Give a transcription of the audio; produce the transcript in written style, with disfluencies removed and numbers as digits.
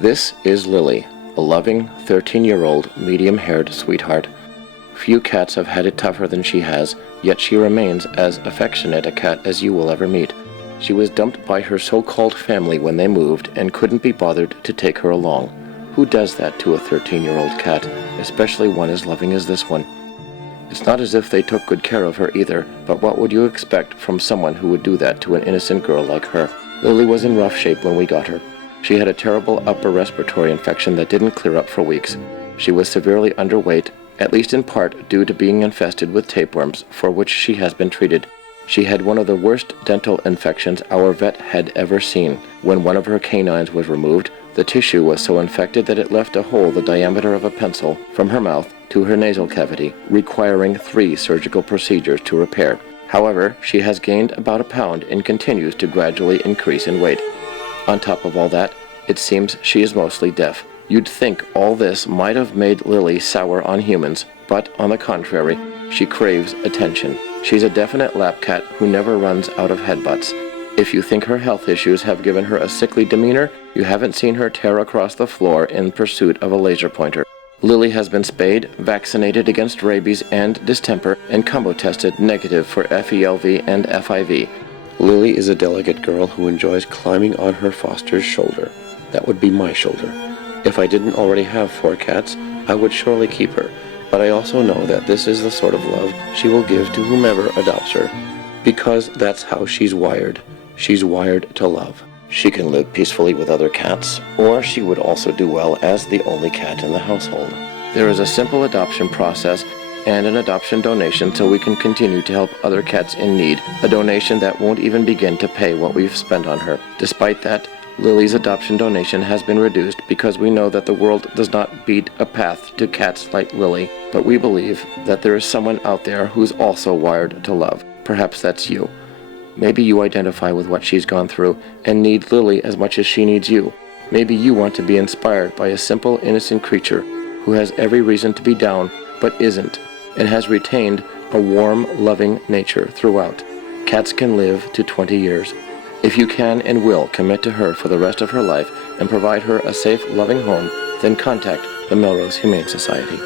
This is Lily, a loving 13-year-old medium-haired sweetheart. Few cats have had it tougher than she has, yet she remains as affectionate a cat as you will ever meet. She was dumped by her so-called family when they moved and couldn't be bothered to take her along. Who does that to a 13-year-old cat, especially one as loving as this one? It's not as if they took good care of her either, but what would you expect from someone who would do that to an innocent girl like her? Lily was in rough shape when we got her. She had a terrible upper respiratory infection that didn't clear up for weeks. She was severely underweight, at least in part due to being infested with tapeworms, for which she has been treated. She had one of the worst dental infections our vet had ever seen. When one of her canines was removed, the tissue was so infected that it left a hole the diameter of a pencil from her mouth to her nasal cavity, requiring 3 surgical procedures to repair. However, she has gained about a pound and continues to gradually increase in weight. On top of all that, it seems she is mostly deaf. You'd think all this might have made Lily sour on humans, but on the contrary, she craves attention. She's a definite lap cat who never runs out of headbutts. If you think her health issues have given her a sickly demeanor, you haven't seen her tear across the floor in pursuit of a laser pointer. Lily has been spayed, vaccinated against rabies and distemper, and combo tested negative for FELV and FIV. Lily is a delicate girl who enjoys climbing on her foster's shoulder. That would be my shoulder. If I didn't already have 4 cats, I would surely keep her, but I also know that this is the sort of love she will give to whomever adopts her, because that's how she's wired. She's wired to love. She can live peacefully with other cats, or she would also do well as the only cat in the household. There is a simple adoption process and an adoption donation so we can continue to help other cats in need, a donation that won't even begin to pay what we've spent on her. Despite that, Lily's adoption donation has been reduced because we know that the world does not beat a path to cats like Lily, but we believe that there is someone out there who's also wired to love. Perhaps that's you. Maybe you identify with what she's gone through and need Lily as much as she needs you. Maybe you want to be inspired by a simple, innocent creature who has every reason to be down, but isn't, and has retained a warm, loving nature throughout. Cats can live to 20 years. If you can and will commit to her for the rest of her life and provide her a safe, loving home, then contact the Melrose Humane Society.